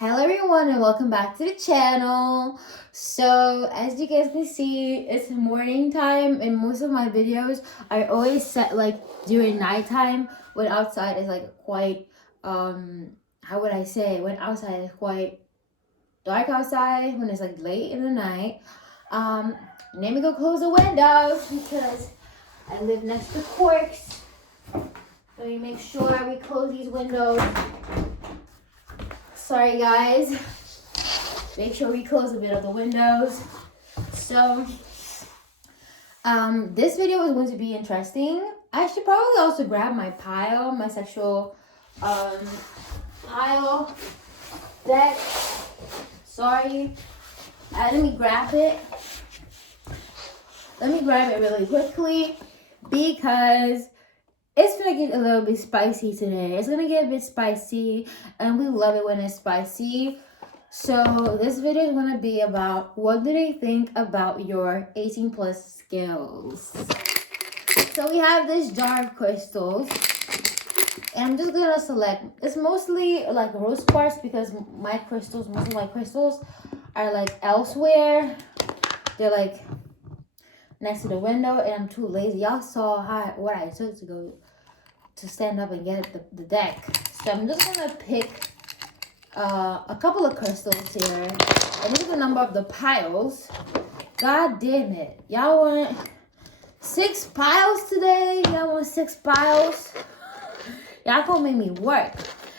Hello everyone and welcome back to the channel. So as you guys can see, it's morning time and most of my videos are always set like during nighttime when outside is like quite how would I say, when outside is quite dark outside, when it's like late in the night. Let me go close the windows because I live next to Quarks. Let me make sure we close these windows. Sorry guys. Make sure we close a bit of the windows. So, this video is going to be interesting. I should probably also grab my pile, my sexual, pile deck. Sorry. Let me grab it. Let me grab it really quickly because it's gonna get a little bit spicy today. It's gonna get a bit spicy, and we love it when it's spicy. So this video is gonna be about what do they think about your 18 plus skills. So we have this jar of crystals, and I'm just gonna select. It's mostly like rose quartz because most of my crystals are like elsewhere. They're like next to the window, and I'm too lazy. Y'all saw what I took to go to stand up and get the deck. So I'm just gonna pick a couple of crystals here, and this is the number of the piles. God damn it, y'all want 6 piles today? Y'all want 6 piles? Y'all gonna make me work.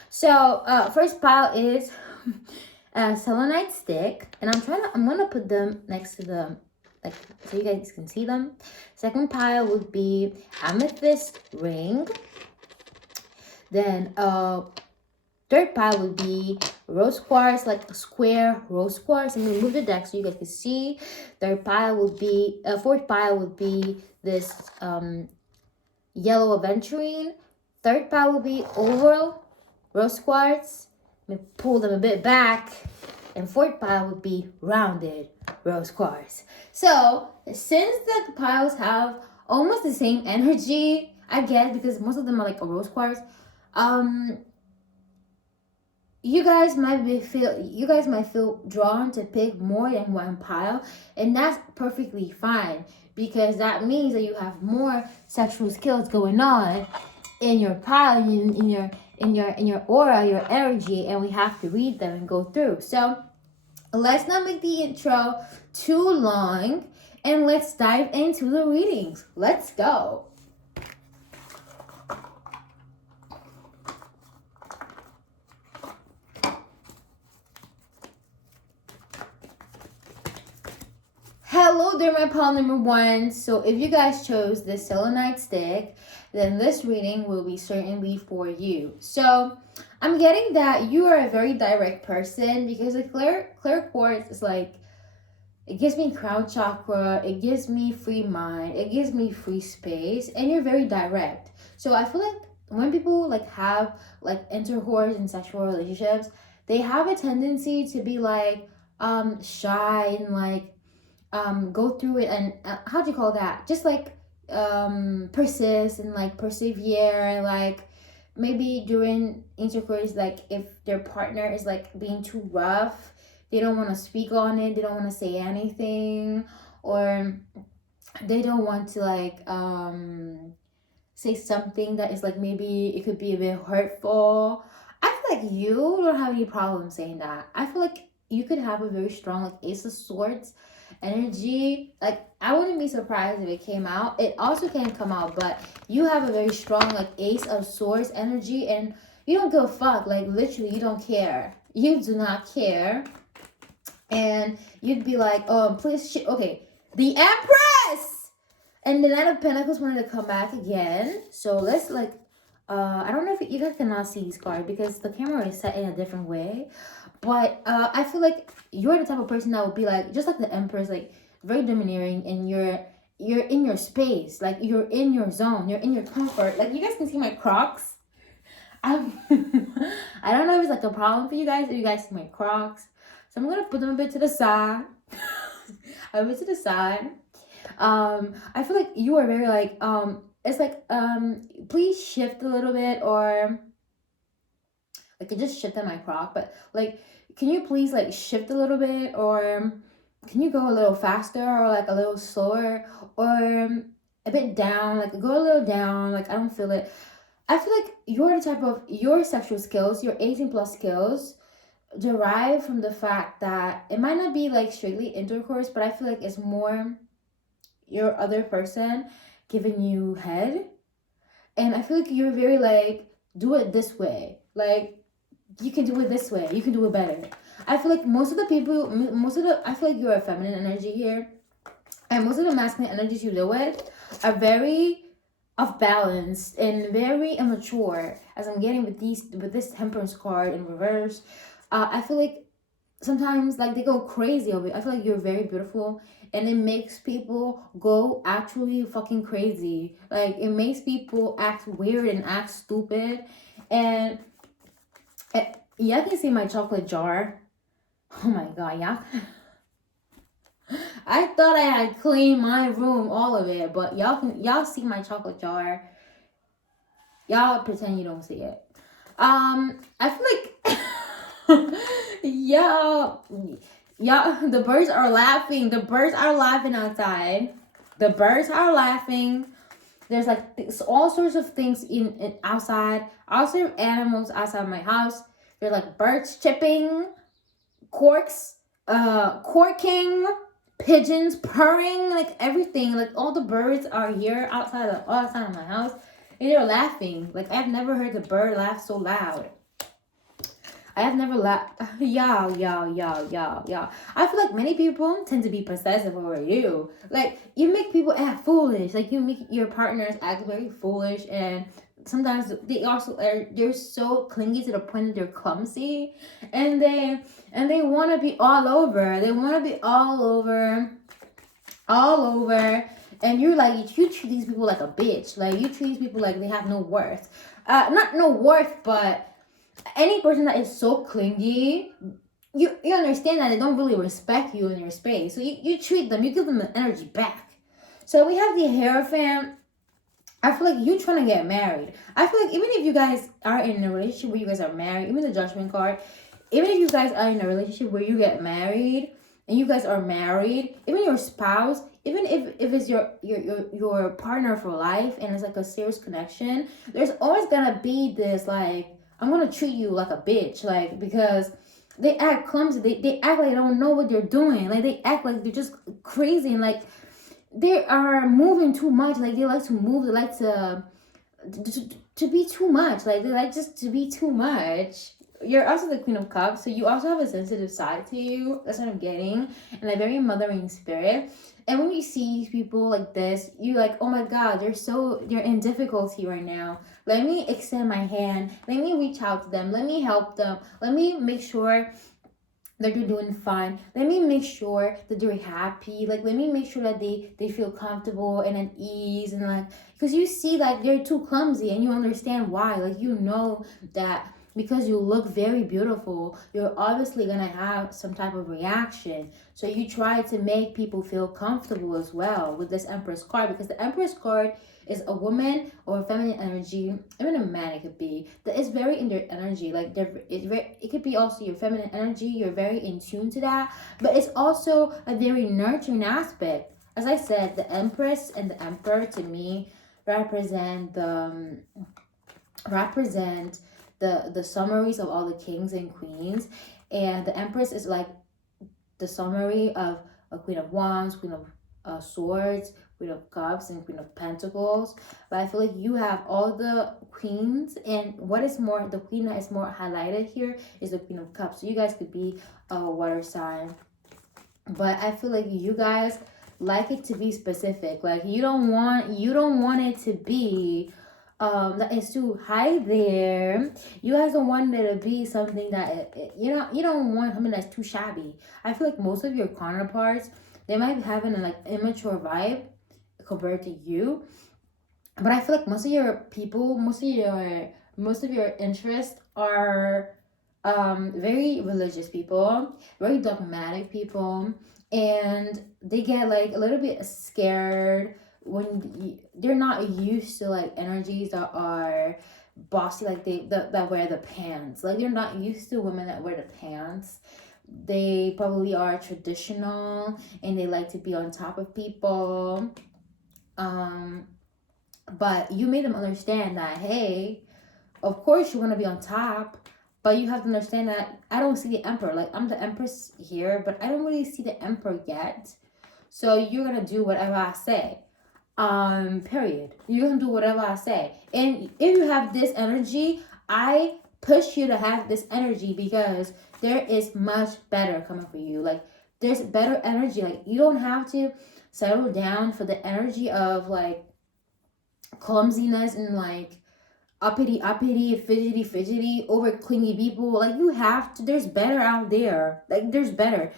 So first pile is a selenite stick, and I'm gonna put them next to the, like, so you guys can see them. Second pile would be amethyst ring. Then third pile would be rose quartz, like a square rose quartz. I'm gonna move the deck so you guys can see. Third pile would be, fourth pile would be this yellow aventurine. Third pile would be oval rose quartz. Let me pull them a bit back. And fourth pile would be rounded rose quartz. So since the piles have almost the same energy, I guess, because most of them are like a rose quartz, you guys might feel drawn to pick more than one pile, and that's perfectly fine because that means that you have more sexual skills going on in your pile, in your aura, your energy, and we have to read them and go through. So let's not make the intro too long, and let's dive into the readings. Let's go. Hello there, my pile number 1. So if you guys chose the selenite stick, then this reading will be certainly for you. So I'm getting that you are a very direct person because the clear quartz is like, it gives me crown chakra, it gives me free mind, it gives me free space, and you're very direct. So I feel like when people like have like intercourse and sexual relationships, they have a tendency to be like shy and like go through it and how do you call that, just like persist and like persevere, and like maybe during intercourse, like if their partner is like being too rough, they don't want to speak on it, they don't want to say anything, or they don't want to like say something that is like, maybe it could be a bit hurtful. I feel like you don't have any problem saying that. I feel like you could have a very strong like ace of swords energy. Like I wouldn't be surprised if it came out. It also can come out, but you have a very strong like ace of swords energy, and you don't give a fuck. Like literally, you don't care. You do not care, and you'd be like, please, okay, the Empress, and the Knight of Pentacles wanted to come back again. So let's like, I don't know if you guys cannot see these cards because the camera is set in a different way. But I feel like you're the type of person that would be like, just like the Empress, like very domineering, and you're in your space, like you're in your zone, you're in your comfort. Like you guys can see my Crocs. I don't know if it's like a problem for you guys if you guys see my Crocs. So I'm gonna put them a bit to the side. A bit to the side. I feel like you are very like it's like please shift a little bit, or like it just shifted my Croc, but like can you please like shift a little bit, or can you go a little faster, or like a little slower, or a bit down, like go a little down, like I don't feel it. I feel like you're the type of, your sexual skills, your 18 plus skills derive from the fact that it might not be like strictly intercourse, but I feel like it's more your other person giving you head. And I feel like you're very like, do it this way. Like, you can do it this way. You can do it better. I feel like most of the people, I feel like you're a feminine energy here. And most of the masculine energies you deal with are very off balance and very immature. As I'm getting with this Temperance card in reverse, I feel like sometimes like they go crazy over it. I feel like you're very beautiful, and it makes people go actually fucking crazy. Like, it makes people act weird and act stupid. And y'all can see my chocolate jar. Oh my god, y'all. I thought I had cleaned my room, all of it, but y'all see my chocolate jar. Y'all pretend you don't see it. I feel like y'all, the birds are laughing. The birds are laughing outside. The birds are laughing. There's like all sorts of things in outside. All sorts of animals outside my house. There's like birds chirping, corking, pigeons purring, like everything. Like all the birds are here outside of my house, and they're laughing. Like, I've never heard the bird laugh so loud. I have never laughed. Y'all. I feel like many people tend to be possessive over you. Like, you make people act foolish. Like, you make your partners act very foolish, and sometimes they're so clingy to the point that they're clumsy, and they want to be all over. They want to be all over, and you're like, you treat these people like a bitch. Like, you treat these people like they have no worth. Not no worth, but any person that is so clingy, you understand that they don't really respect you in your space. So you treat them, you give them the energy back. So we have the Hierophant. I feel like you trying to get married. I feel like even if you guys are in a relationship where you guys are married, even the Judgment card, even if you guys are in a relationship where you get married and you guys are married, even your spouse, even if it's your partner for life and it's like a serious connection, there's always gonna be this like, I'm gonna treat you like a bitch, like, because they act clumsy. They act like they don't know what they're doing. Like, they act like they're just crazy, and like they are moving too much. Like, they like to move. They like to be too much. Like, they like just to be too much. You're also the Queen of Cups, so you also have a sensitive side to you. That's what I'm getting, and a very mothering spirit. And when you see people like this, you're like, oh my god, they're in difficulty right now. Let me extend my hand. Let me reach out to them. Let me help them. Let me make sure that they're doing fine. Let me make sure that they're happy. Like, let me make sure that they feel comfortable and at ease, and like, because you see like they're too clumsy, and you understand why. Like, you know that because you look very beautiful, you're obviously gonna have some type of reaction. So you try to make people feel comfortable as well with this Empress card, because the Empress card is a woman or a feminine energy, even a man it could be, that is very in their energy. Like, it could be also your feminine energy, you're very in tune to that, but it's also a very nurturing aspect. As I said, the Empress and the Emperor to me represent the summaries of all the kings and queens, and the Empress is like the summary of a Queen of Wands, Queen of Swords, Queen of Cups, and Queen of Pentacles. But I feel like you have all the queens, and what is more, the queen that is more highlighted here is the Queen of Cups. So you guys could be a water sign, but I feel like you guys like it to be specific. Like, you don't want it to be that is too high there. You guys don't want it to be something that you don't want something that's too shabby. I feel like most of your counterparts, they might be having a like immature vibe compared to you, but I feel like most of your people, most of your interests are very religious people, very dogmatic people, and they get like a little bit scared when they're not used to like energies that are bossy, like that wear the pants. Like you're not used to women that wear the pants. They probably are traditional and they like to be on top of people. But you made them understand that, hey, of course you want to be on top, but you have to understand that I don't see the emperor. Like, I'm the empress here, but I don't really see the emperor yet. So you're gonna do whatever I say. Period. You're gonna do whatever I say. And if you have this energy, I push you to have this energy because there is much better coming for you. Like, there's better energy. Like, you don't have to settle down for the energy of like clumsiness and like uppity, fidgety, over clingy people. Like, you have to, there's better out there. Like, there's better.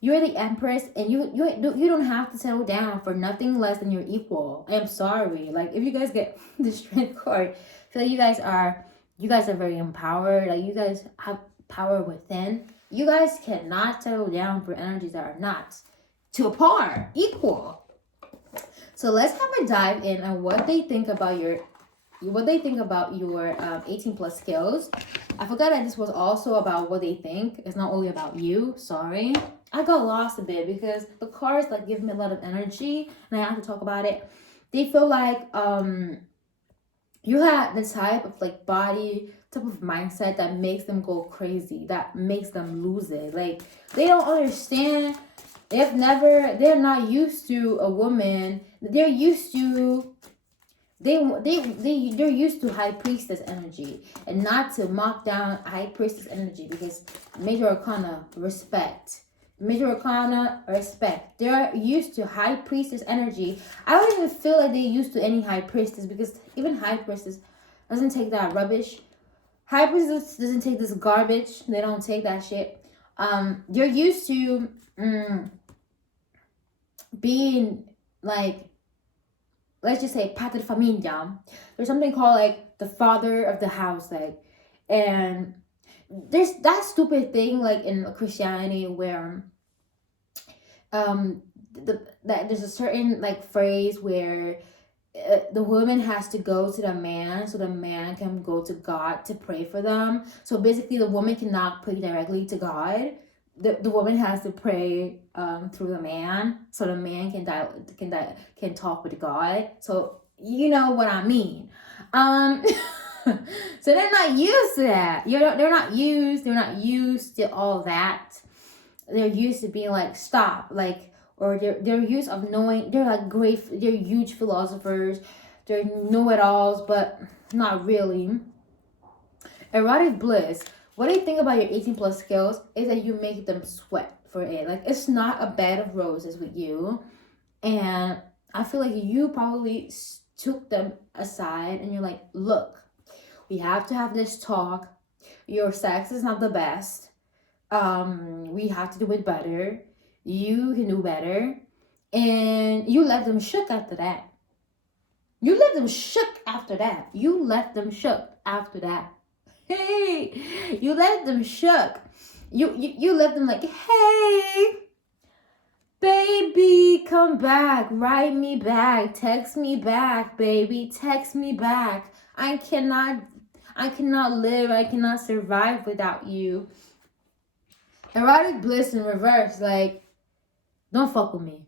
You're the empress, and you don't have to settle down for nothing less than your equal. I am sorry. Like, if you guys get the strength card, I feel like you guys are very empowered. Like, you guys have power within. You guys cannot settle down for energies that are not to a par, equal. So let's have a dive in on what they think about your 18 plus skills. I forgot that this was also about what they think. It's not only about you. Sorry. I got lost a bit because the cards like give me a lot of energy and I have to talk about it. They feel like you have the type of like body, type of mindset that makes them go crazy, that makes them lose it. Like, they don't understand. They're not used to a woman. They're used to they're used to high priestess energy, and not to mock down high priestess energy, because major arcana respect. They're used to high priestess energy. I don't even feel like they're used to any high priestess, because even high priestess doesn't take that rubbish. High priestess doesn't take this garbage. They don't take that shit. They're used to being like, let's just say pater familia. There's something called like the father of the house, like, and there's that stupid thing like in Christianity where that there's a certain like phrase where the woman has to go to the man so the man can go to God to pray for them. So basically the woman cannot pray directly to God. The woman has to pray through the man, so the man can talk with God. So you know what I mean. So they're not used to that. They're not used to all that. They're used to being like, stop, like, or they're used of knowing. They're like they're huge philosophers. They're know-it-alls, but not really. Erotic bliss. What I think about your 18 plus skills is that you make them sweat for it. Like, it's not a bed of roses with you. And I feel like you probably took them aside and you're like, look, we have to have this talk. Your sex is not the best. We have to do it better. You can do better. And you left them shook after that. You left them shook after that. Hey, you left them shook. You left them like, hey, baby, come back, write me back, text me back, baby, text me back. I cannot live, I cannot survive without you. Erotic bliss in reverse, like, don't fuck with me.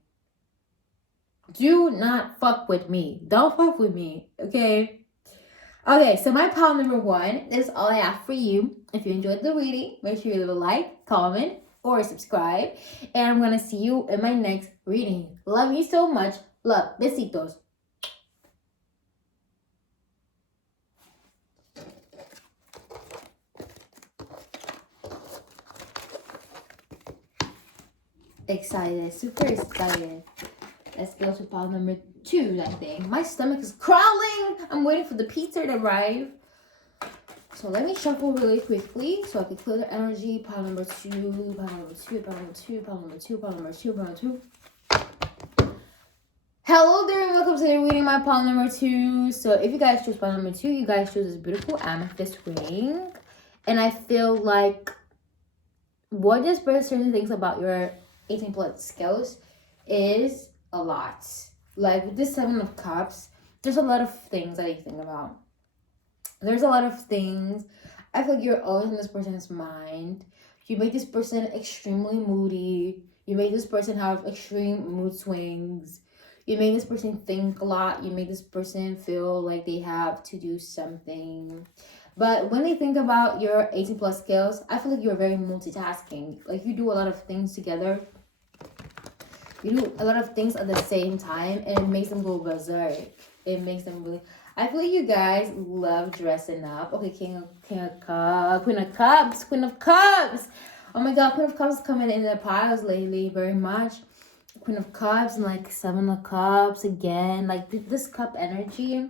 Do not fuck with me. Don't fuck with me, okay? Okay, so my pile number 1 is all I have for you. If you enjoyed the reading, make sure you leave a like, comment, or subscribe. And I'm going to see you in my next reading. Love you so much. Love. Besitos. Excited. Super excited. Let's go to pile number 2, I think. My stomach is crawling. I'm waiting for the pizza to arrive. So let me shuffle really quickly so I can clear the energy. Pile number 2, pile number 2, pile number 2, pile number 2, pile number 2, pile number 2. Hello there and welcome to the reading my pile number 2. So if you guys choose pile number 2, you guys choose this beautiful amethyst ring. And I feel like what this person thinks about your 18 plus skills is a lot. Like with this 7 of cups, there's a lot of things that you think about. There's a lot of things. I feel like you're always in this person's mind. You make this person extremely moody. You make this person have extreme mood swings. You make this person think a lot. You make this person feel like they have to do something. But when they think about your 18 plus skills, I feel like you're very multitasking. Like you do a lot of things together. You do a lot of things at the same time, and it makes them go berserk. It makes them really. I feel like you guys love dressing up. Okay, King of Cups, Queen of Cups, Queen of Cups. Oh my God, Queen of Cups is coming in the piles lately very much. Queen of Cups and like Seven of Cups again. Like this cup energy.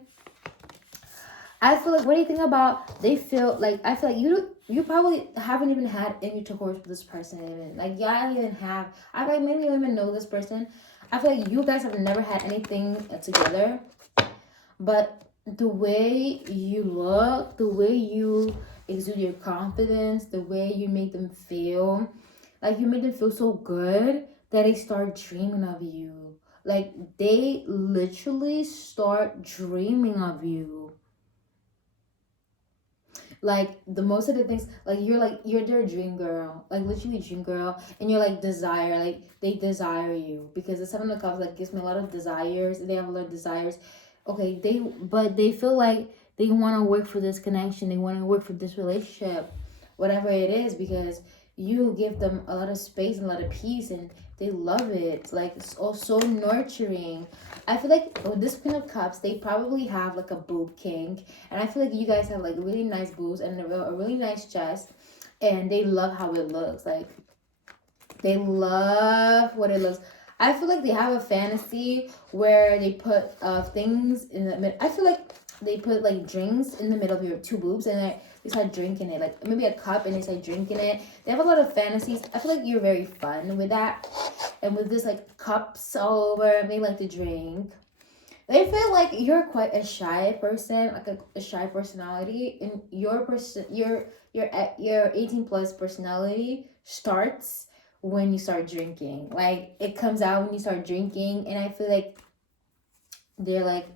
I feel like, what do you think about, they feel like, I feel like you probably haven't even had any intercourse with this person even. Like, y'all don't even have, I feel like maybe you don't even know this person. I feel like you guys have never had anything together. But the way you look, the way you exude your confidence, the way you make them feel, like you make them feel so good that they start dreaming of you. Like, they literally start dreaming of you. Like the most of the things, like you're their dream girl, like literally dream girl, and you're like desire, like they desire you, because the Seven of Cups like gives me a lot of desires. They have a lot of desires. Okay, but they feel like they want to work for this connection, they want to work for this relationship, whatever it is, because you give them a lot of space and a lot of peace, and they love it. Like it's also nurturing. I feel like with this Queen of Cups, they probably have like a boob kink, and I feel like you guys have like really nice boobs and a really nice chest, and they love how it looks. Like they love what it looks. I feel like they have a fantasy where they put things in the middle. I feel like they put like drinks in the middle of your two boobs, and they start drinking it, like maybe a cup, and they start drinking it. They have a lot of fantasies. I feel like you're very fun with that, and with this like cups all over. They like to drink. They feel like you're quite a shy person, like a shy personality, and your 18 plus personality starts when you start drinking. Like it comes out when you start drinking, and I feel like they're like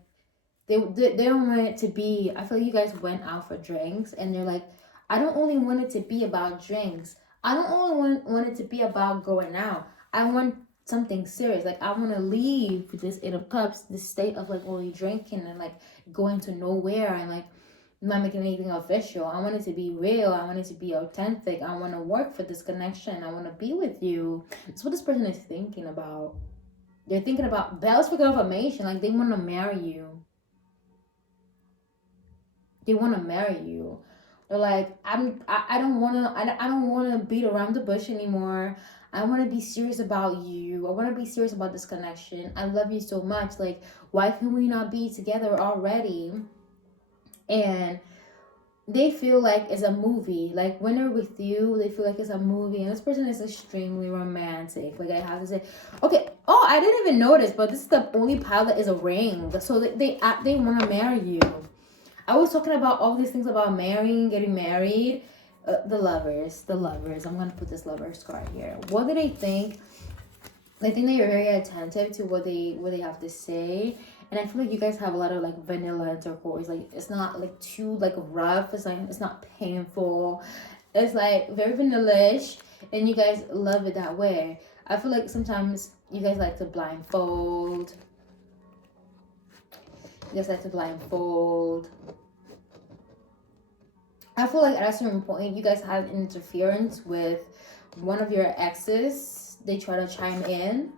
they don't want it to be. I feel like you guys went out for drinks, and they're like, I don't only want it to be about drinks. I don't only want it to be about going out. I want something serious. Like I want to leave this 8 of Cups, this state of like only drinking and like going to nowhere and like not making anything official. I want it to be real. I want it to be authentic. I want to work for this connection. I want to be with you. That's what this person is thinking about. They're thinking about bells for confirmation. Like they want to marry you. They want to marry you. They're like, I don't want to, I don't want to beat around the bush anymore. I want to be serious about you. I want to be serious about this connection. I love you so much. Like, why can we not be together already? And they feel like it's a movie. Like when they're with you, they feel like it's a movie. And this person is extremely romantic. Like I have to say, okay. Oh, I didn't even notice, but this is the only pile that is a ring. So they want to marry you. I was talking about all these things about marrying, getting married. The lovers. I'm gonna put this lovers card here. What do they think? They think that you're very attentive to what they have to say, and I feel like you guys have a lot of like vanilla intercourse. Like it's not like too like rough. It's like it's not painful. It's like very vanilla-ish, and you guys love it that way. I feel like sometimes you guys like to blindfold. You guys like to blindfold. I feel like at a certain point, you guys had interference with one of your exes. They try to chime in.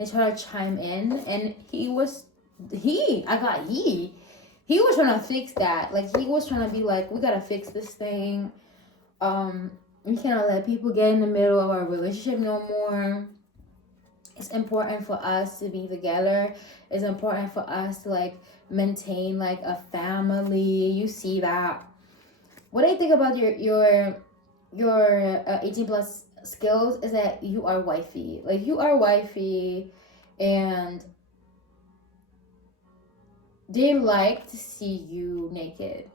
And he was trying to fix that. Like, he was trying to be like, we gotta fix this thing. We cannot let people get in the middle of our relationship no more. It's important for us to be together. It's important for us to like maintain like a family. You see that. What I think about your 18 plus skills is that you are wifey. Like you are wifey, and they like to see you naked.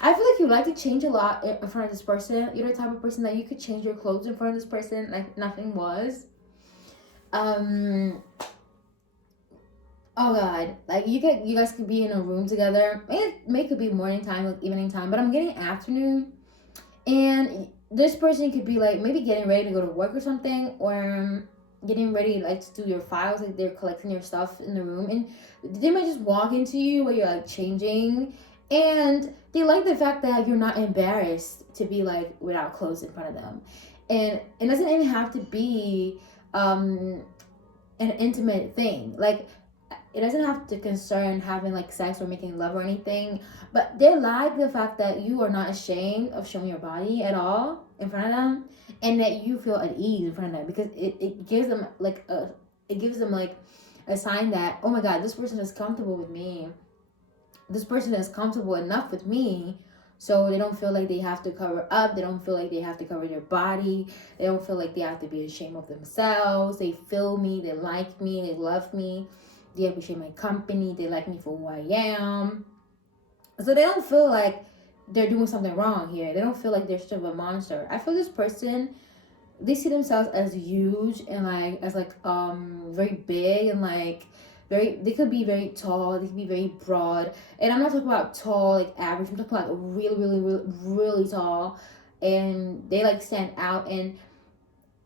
I feel like you like to change a lot in front of this person. You're the type of person that you could change your clothes in front of this person like nothing was. Oh God, like you guys could be in a room together. It could be morning time, like evening time, but I'm getting afternoon, and this person could be like maybe getting ready to go to work or something, or getting ready like to do your files, like they're collecting your stuff in the room, and they might just walk into you while you're like changing, and they like the fact that you're not embarrassed to be like without clothes in front of them, and it doesn't even have to be um an intimate thing. Like it doesn't have to concern having like sex or making love or anything, but they like the fact that you are not ashamed of showing your body at all in front of them, and that you feel at ease in front of them, because it gives them like a sign that, oh my God, this person is comfortable with me, this person is comfortable enough with me, so they don't feel like they have to cover up, they don't feel like they have to cover their body, they don't feel like they have to be ashamed of themselves. They feel me, they like me, they love me, they appreciate my company, they like me for who I am, so they don't feel like they're doing something wrong here. They don't feel like they're sort of a monster. I feel this person, they see themselves as huge and like as like very big, and like very, they could be very tall, they could be very broad, and I'm not talking about tall like average, I'm talking about really tall, and they like stand out. And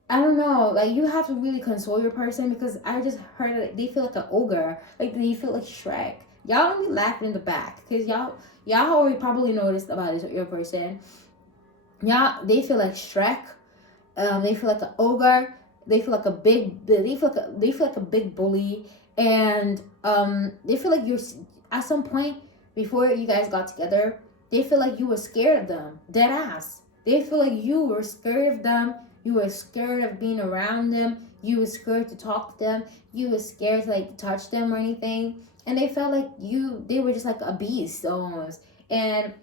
I don't know, like you have to really console your person, because I just heard that they feel like an ogre, like they feel like Shrek. Y'all don't be laughing in the back, because y'all already probably noticed about this your person. Y'all, they feel like Shrek. They feel like an ogre. They feel like a big. They feel like a big bully, and they feel like you're at some point before you guys got together. They feel like you were scared of them, dead ass. They feel like you were scared of them. You were scared of being around them. You were scared to talk to them. You were scared to like touch them or anything. And they felt like they were just like a beast almost. And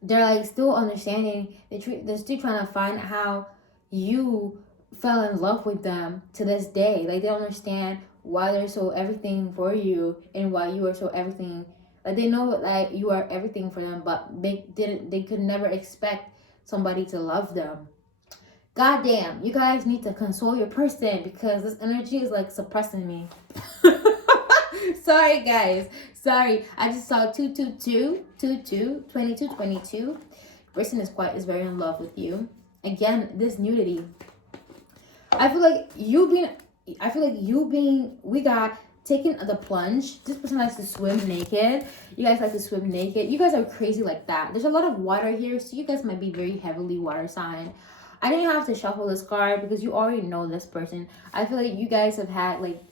they're like still understanding. They're still trying to find how you fell in love with them to this day. Like they don't understand why they're so everything for you and why you are so everything. Like they know like you are everything for them, but they could never expect somebody to love them. God damn, you guys need to console your person, because this energy is like suppressing me. Sorry guys. Sorry. I just saw 22. Person is very in love with you. Again, this nudity. I feel like we got taking the plunge. This person likes to swim naked. You guys like to swim naked. You guys are crazy like that. There's a lot of water here, so you guys might be very heavily water sign. I didn't have to shuffle this card because you already know this person. I feel like you guys have had like,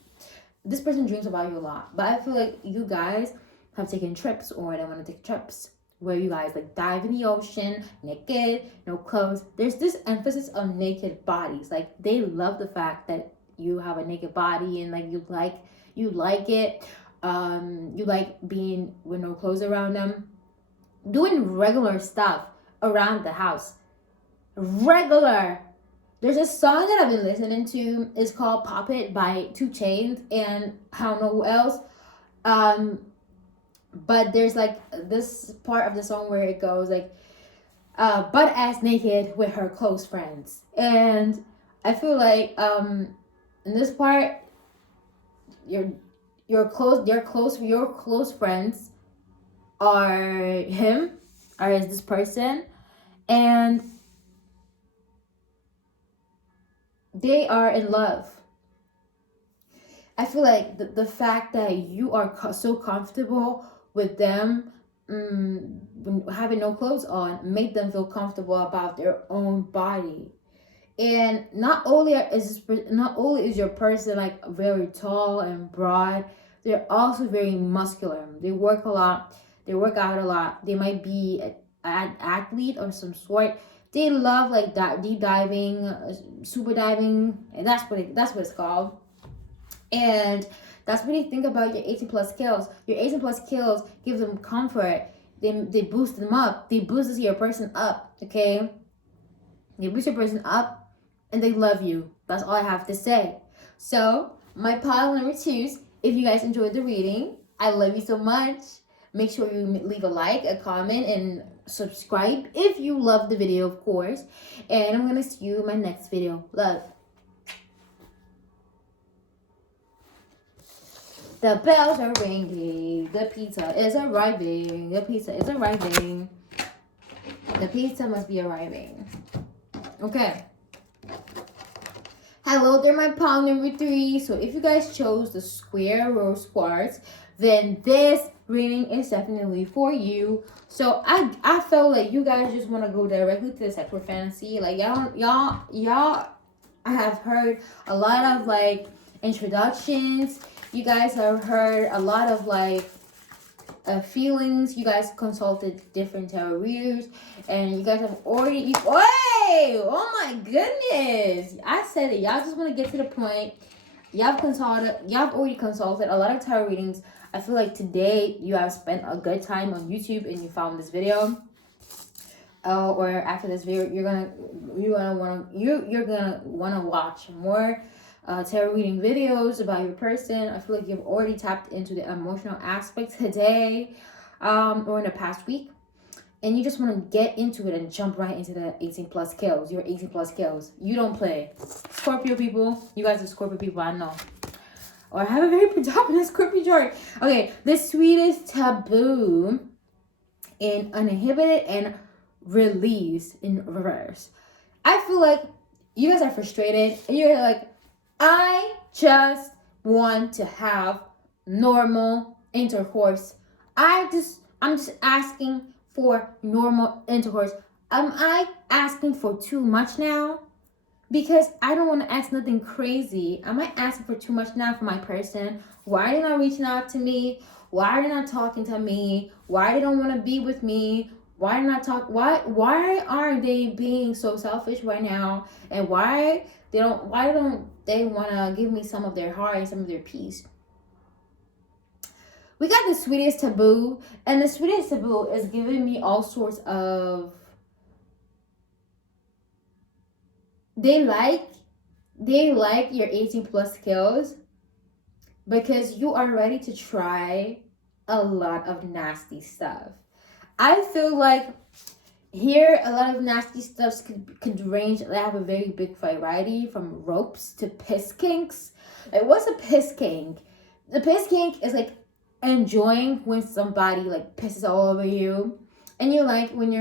this person dreams about you a lot, but I feel like you guys have taken trips, or they want to take trips where you guys like dive in the ocean naked, no clothes. There's this emphasis on naked bodies. Like they love the fact that you have a naked body, and like you like it. You like being with no clothes around them, doing regular stuff around the house. Regular. There's a song that I've been listening to. It's called "Pop It" by 2 Chainz, and I don't know who else. But there's like this part of the song where it goes like, butt ass naked with her close friends, and I feel like in this part, your close friends are is this person, and they are in love. I feel like the fact that you are so comfortable with them, having no clothes on, make them feel comfortable about their own body. And not only is your person like very tall and broad, they're also very muscular. They work a lot. They work out a lot. They might be an athlete of some sort. They love like deep diving, scuba diving, and that's what it's called. And that's what you think about your 18 plus skills. Your 18 plus skills give them comfort. They boost them up. They boost your person up. Okay, they boost your person up, and they love you. That's all I have to say. So my pile number 2s. If you guys enjoyed the reading, I love you so much. Make sure you leave a like, a comment, and subscribe if you love the video, of course. And I'm gonna see you in my next video. Love. The bells are ringing. The pizza is arriving. The pizza is arriving. The pizza must be arriving. Okay. Hello there, my pal number 3. So if you guys chose the square rose quartz, then this reading is definitely for you. So I felt like you guys just want to go directly to the sexual fantasy. Like y'all I have heard a lot of like introductions. You guys have heard a lot of like feelings. You guys consulted different tarot readers, and you guys have already. Wait! Oh my goodness! I said it. Y'all just want to get to the point. Y'all have already consulted a lot of tarot readings. I feel like today you have spent a good time on YouTube and you found this video. Or after this video, you're gonna wanna watch more tarot reading videos about your person. I feel like you've already tapped into the emotional aspect today, or in the past week, and you just want to get into it and jump right into the 18 plus kills. Your 18 plus kills. You don't play. Scorpio people, you guys are Scorpio people, I know. Or I have a very predominant Scorpio chart. Okay, the sweetest taboo in uninhibited and release in reverse. I feel like you guys are frustrated and you're like, I just want to have normal intercourse. I'm just asking for normal intercourse. Am I asking for too much now? Because I don't want to ask nothing crazy. Am I asking for too much now for my person? Why are they not reaching out to me? Why are they not talking to me? Why they don't want to be with me? Why not talk? Why are they being so selfish right now? And why don't they want to give me some of their heart and some of their peace? We got the sweetest taboo, and the sweetest taboo is giving me all sorts of. They like your 18 plus skills because you are ready to try a lot of nasty stuff. I feel like here a lot of nasty stuff could range. They have a very big variety from ropes to piss kinks. Like, what's a piss kink? The piss kink is like enjoying when somebody like pisses all over you, and you like when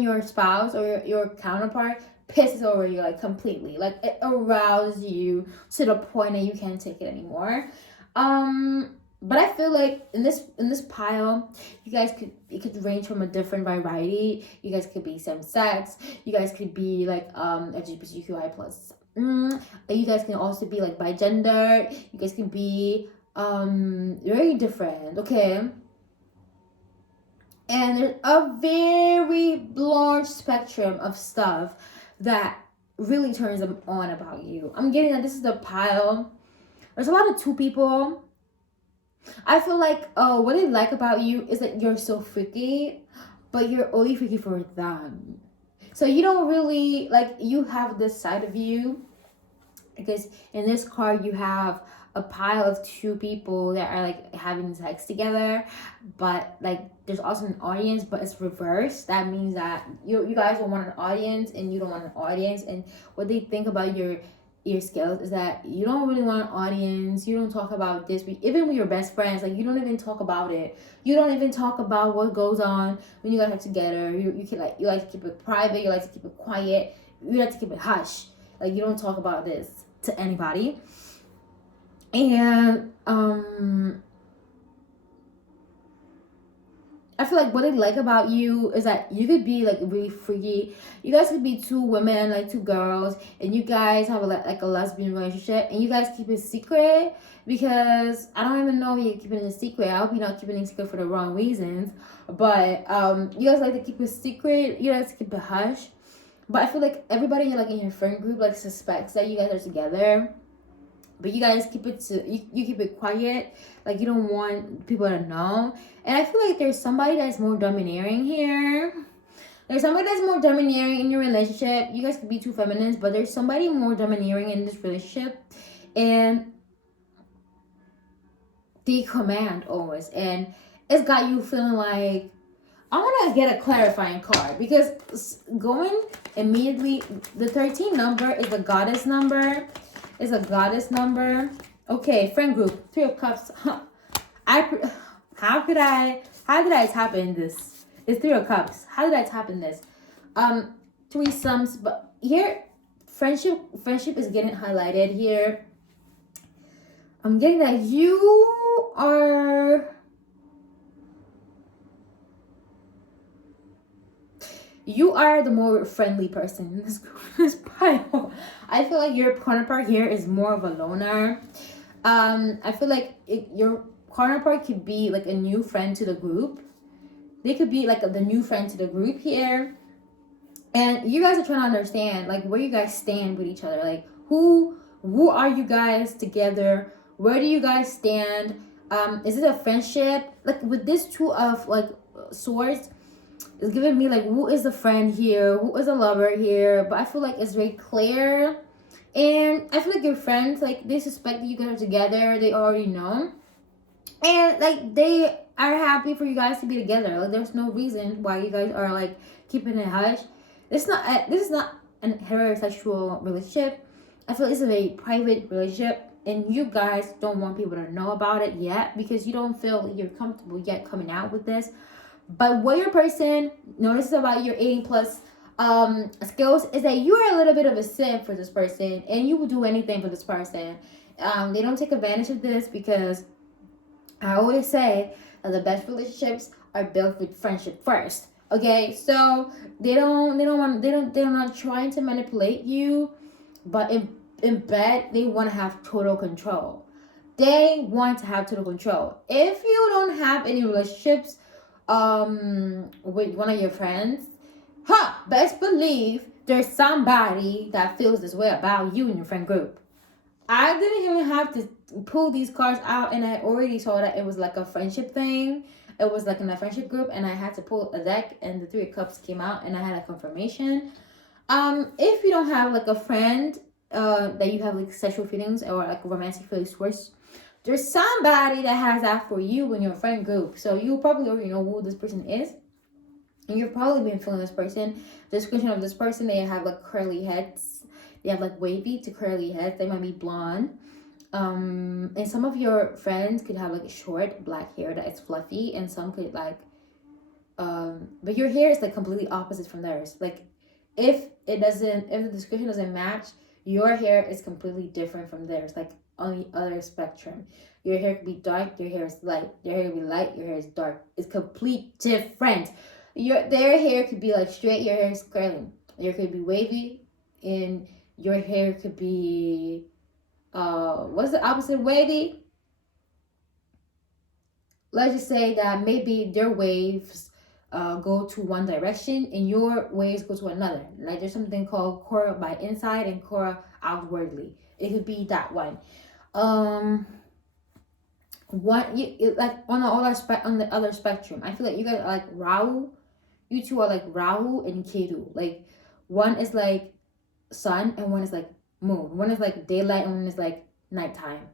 your spouse or your counterpart pisses over you like completely, like it arouses you to the point that you can't take it anymore. But I feel like in this pile, it could range from a different variety. You guys could be same sex. You guys could be like LGBTQI plus. You guys can also be like bi gender. You guys can be very different. Okay. And there's a very large spectrum of stuff that really turns them on about you. I'm getting that this is the pile. There's a lot of 2 people. I feel like what they like about you is that you're so freaky, but you're only freaky for them. So you don't really, like, you have this side of you. Because in this card you have a pile of 2 people that are like having sex together, but like there's also an audience, but it's reversed. That means that you guys don't want an audience and you don't want an audience. And what they think about your skills is that you don't really want an audience. You don't talk about this, even with your best friends. Like, you don't even talk about it. You don't even talk about what goes on when you guys are together. You like to keep it private. You like to keep it quiet. You like to keep it hush. Like, you don't talk about this to anybody. And I feel like what they like about you is that you could be like really freaky. You guys could be 2 women, like 2 girls, and you guys have like a lesbian relationship, and you guys keep it secret because I don't even know if you're keeping it a secret. I hope you're not keeping it secret for the wrong reasons. But you guys like to keep it secret. You guys keep it hush. But I feel like everybody like in your friend group like suspects that you guys are together. But you guys keep it you keep it quiet. Like, you don't want people to know. And I feel like there's somebody that's more domineering here. There's somebody that's more domineering in your relationship. You guys could be 2 feminines, but there's somebody more domineering in this relationship. And they command always. And it's got you feeling like, I want to get a clarifying card. Because going immediately, the 13 number is the goddess number. It's a goddess number. Okay, friend group, 3 of Cups. How did I tap in this? It's 3 of Cups. How did I tap in this? Threesomes, but here friendship is getting highlighted here. I'm getting that you are the more friendly person in this pile. I feel like your counterpart here is more of a loner. I feel like your counterpart could be like a new friend to the group. They could be like the new friend to the group here. And you guys are trying to understand like where you guys stand with each other. Like who are you guys together? Where do you guys stand? Is it a friendship? Like with this 2 of Swords, it's giving me like who is the friend here, who is a lover here, but I feel like it's very clear. And I feel like your friends, like they suspect that you guys are together, they already know. And like they are happy for you guys to be together. Like there's no reason why you guys are like keeping it hush. This is not an heterosexual relationship. I feel it's a very private relationship, and you guys don't want people to know about it yet because you don't feel you're comfortable yet coming out with this. But what your person notices about your 18 plus skills is that you are a little bit of a simp for this person, and you will do anything for this person. They don't take advantage of this because I always say that the best relationships are built with friendship first. Okay, so they're not trying to manipulate you, but in bed they want to have total control. They want to have total control. If you don't have any relationships with one of your friends, best believe there's somebody that feels this way about you in your friend group. I didn't even have to pull these cards out, and I already saw that it was like a friendship thing. It was like in a friendship group, and I had to pull a deck, and the 3 of Cups came out, and I had a confirmation. If you don't have like a friend that you have like sexual feelings or like romantic feelings towards, there's somebody that has that for you in your friend group. So you probably already know who this person is, and you've probably been feeling this person. The description of this person, they have like curly heads. They have like wavy to curly heads. They might be blonde. And some of your friends could have like short black hair that is fluffy, and some could like but your hair is like completely opposite from theirs. Like if the description doesn't match, your hair is completely different from theirs, like on the other spectrum. Your hair could be dark, your hair is light. Your hair could be light, your hair is dark. It's complete different. Their hair could be like straight, your hair is curly. Your hair could be wavy, and your hair could be what's the opposite of wavy? Let's just say that maybe their waves go to one direction and your waves go to another. Like there's something called Cora by inside and Cora outwardly. It could be that one. Like on the other spectrum. I feel like you guys are like Rahu. You two are like Rahu and Ketu. Like one is like sun and one is like moon. One is like daylight and one is like nighttime.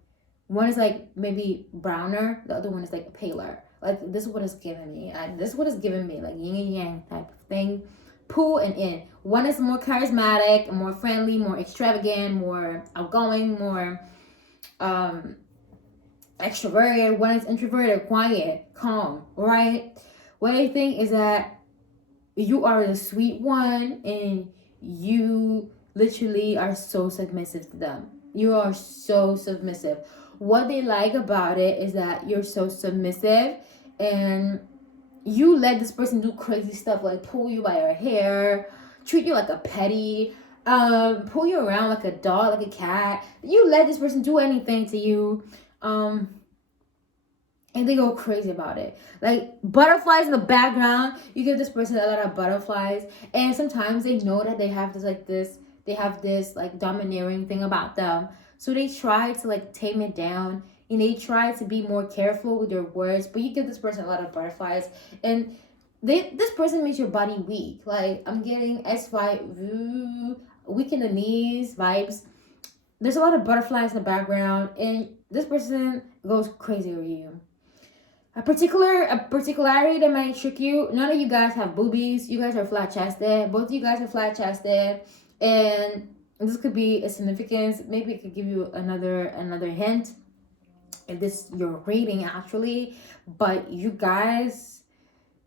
One is like maybe browner, the other one is like paler. Like this is what it's giving me. This is what it's giving me, like yin and yang type of thing. Pull and in. One is more charismatic, more friendly, more extravagant, more outgoing, more extroverted. One is introverted, quiet, calm, right? What I think is that you are the sweet one, and you literally are so submissive to them. You are so submissive. What they like about it is that you're so submissive, and you let this person do crazy stuff like pull you by your hair, treat you like a petty, pull you around like a dog, like a cat. You let this person do anything to you, and they go crazy about it. Like butterflies in the background, you give this person a lot of butterflies, and sometimes they know that they have this like domineering thing about them, so they try to like tame it down, and they try to be more careful with their words. But you give this person a lot of butterflies, and this person makes your body weak. Like I'm getting weak in the knees vibes. There's a lot of butterflies in the background, and this person goes crazy over you. A particularity that might trick you. None of you guys have boobies. You guys are flat chested. Both of you guys are flat chested, and this could be a significance. Maybe it could give you another hint if this your reading actually. But you guys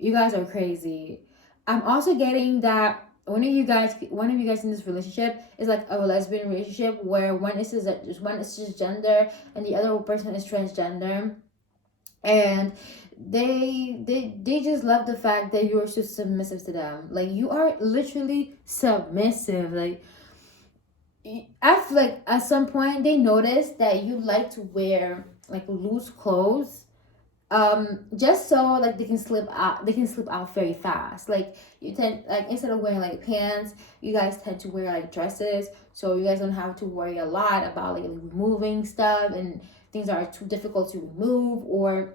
are crazy. I'm also getting that one of you guys in this relationship is like a lesbian relationship where one is cisgender and the other person is transgender, and they just love the fact that you're so submissive to them. Like you are literally submissive. Like I feel like at some point they notice that you like to wear like loose clothes, just so like they can slip out very fast. Like you tend, like instead of wearing like pants, you guys tend to wear like dresses, so you guys don't have to worry a lot about like removing stuff and things that are too difficult to remove, or